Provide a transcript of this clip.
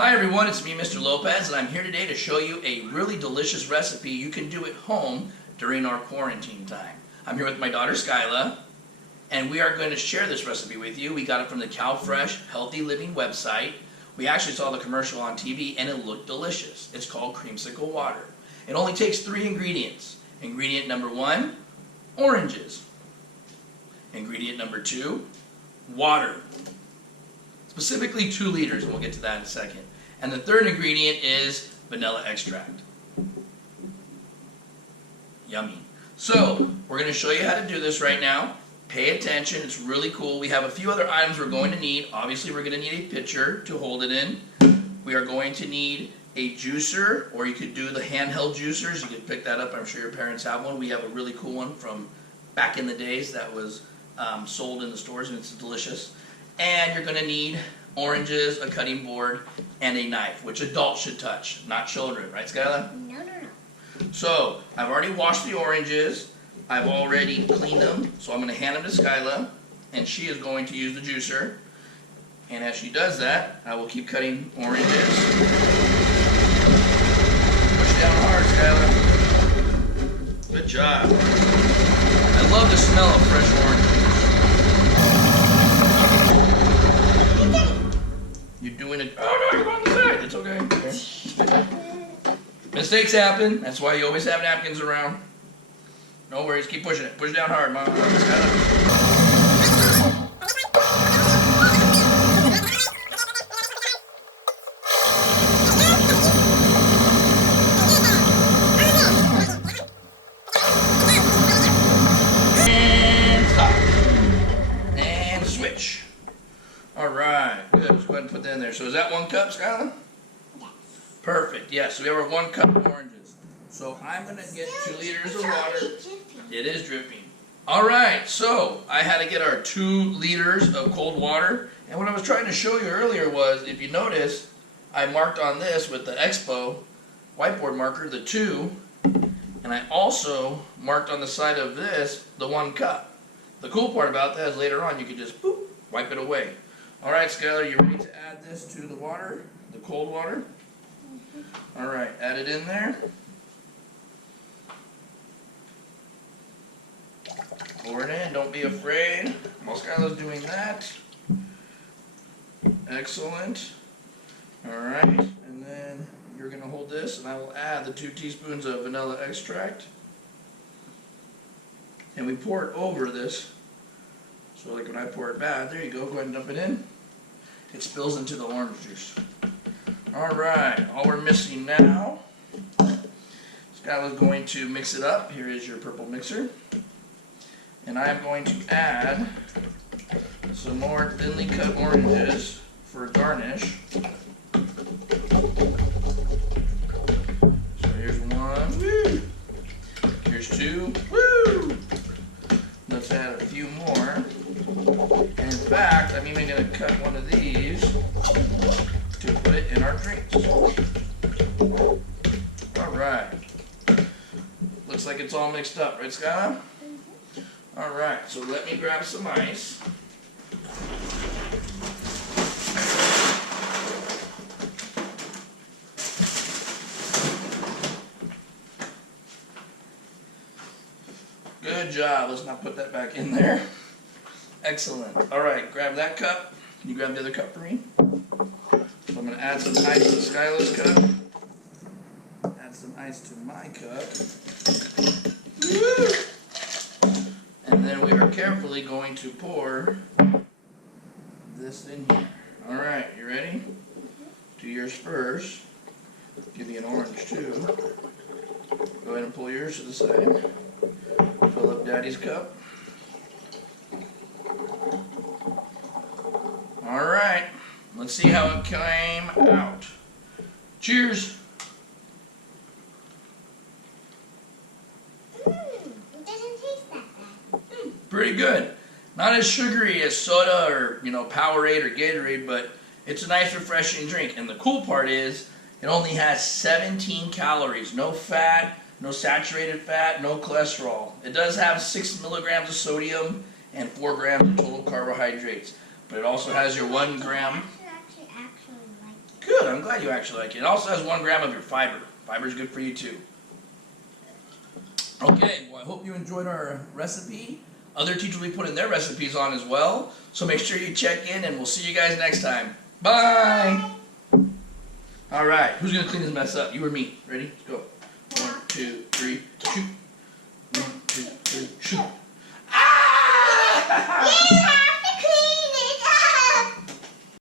Hi everyone, it's me, Mr. Lopez, and I'm here today to show you a really delicious recipe you can do at home during our quarantine time. I'm here with my daughter Skyla, and we are going to share this recipe with you. We got it from the CalFresh Healthy Living website. We actually saw the commercial on TV and it looked delicious. It's called Creamsicle Water. It only takes 3 ingredients. Ingredient number 1, oranges. Ingredient number 2, water. Specifically 2 liters, and we'll get to that in a second. And the third ingredient is vanilla extract. Yummy. So, we're going to show you how to do this right now. Pay attention, it's really cool. We have a few other items we're going to need. Obviously, we're going to need a pitcher to hold it in. We are going to need a juicer, or you could do the handheld juicers. You could pick that up. I'm sure your parents have one. We have a really cool one from back in the days that was sold in the stores, and it's delicious. And you're going to need oranges, a cutting board, and a knife, which adults should touch, not children. Right, Skyla? No. So, I've already washed the oranges. I've already cleaned them, so I'm going to hand them to Skyla, and she is going to use the juicer. And as she does that, I will keep cutting oranges. Push down hard, Skyla. Good job. I love the smell of fresh oranges. You're doing it. Oh no, you're on the side. It's okay. Okay. Mistakes happen. That's why you always have napkins around. No worries. Keep pushing it. Push down hard, Mom. And stop. And switch. All right. Good. Let's go ahead and put that in there. So is that 1 cup, Skyla? Perfect, yes. So we have our 1 cup of oranges. So I'm going to get 2 liters of water. It is dripping. Alright, so I had to get our 2 liters of cold water. And what I was trying to show you earlier was, if you notice, I marked on this with the Expo whiteboard marker, the 2. And I also marked on the side of this, the 1 cup. The cool part about that is later on you can just, boop, wipe it away. Alright, Skylar, you ready to add this to the water, the cold water? Alright, add it in there. Pour it in, don't be afraid. While Skylar's doing that. Excellent. Alright, and then you're going to hold this, and I will add the 2 teaspoons of vanilla extract. And we pour it over this. So like when I pour it back, there you go, go ahead and dump it in. It spills into the orange juice. Alright, all we're missing now, Skyla's going to mix it up. Here is your purple mixer. And I'm going to add some more thinly cut oranges for a garnish. So here's 1, woo! Here's 2, woo! Let's add a few more. And in fact, I'm even going to cut one of these to put it in our drinks. Alright. Looks like it's all mixed up, right, Skyla? Alright, so let me grab some ice. Good job. Let's not put that back in there. Excellent. Alright, grab that cup. Can you grab the other cup for me? So I'm going to add some ice to Skyla's cup. Add some ice to my cup. Woo! And then we are carefully going to pour this in here. Alright, you ready? Do yours first. Give me an orange too. Go ahead and pull yours to the side. Fill up Daddy's cup. Alright, let's see how it came out. Cheers! It doesn't taste that bad. Pretty good. Not as sugary as soda or, Powerade or Gatorade, but it's a nice refreshing drink. And the cool part is, it only has 17 calories. No fat, no saturated fat, no cholesterol. It does have 6 milligrams of sodium and 4 grams of total carbohydrates. But it also has your 1 gram. I actually like it. Good. I'm I'm glad you actually like it. It also has 1 gram of your fiber. Fiber is good for you too. Okay, well I hope you enjoyed our recipe. Other teachers will be putting their recipes on as well. So make sure you check in and we'll see you guys next time. Bye! Alright, who's going to clean this mess up? You or me? Ready? Let's go. 1, 2, 3, shoot.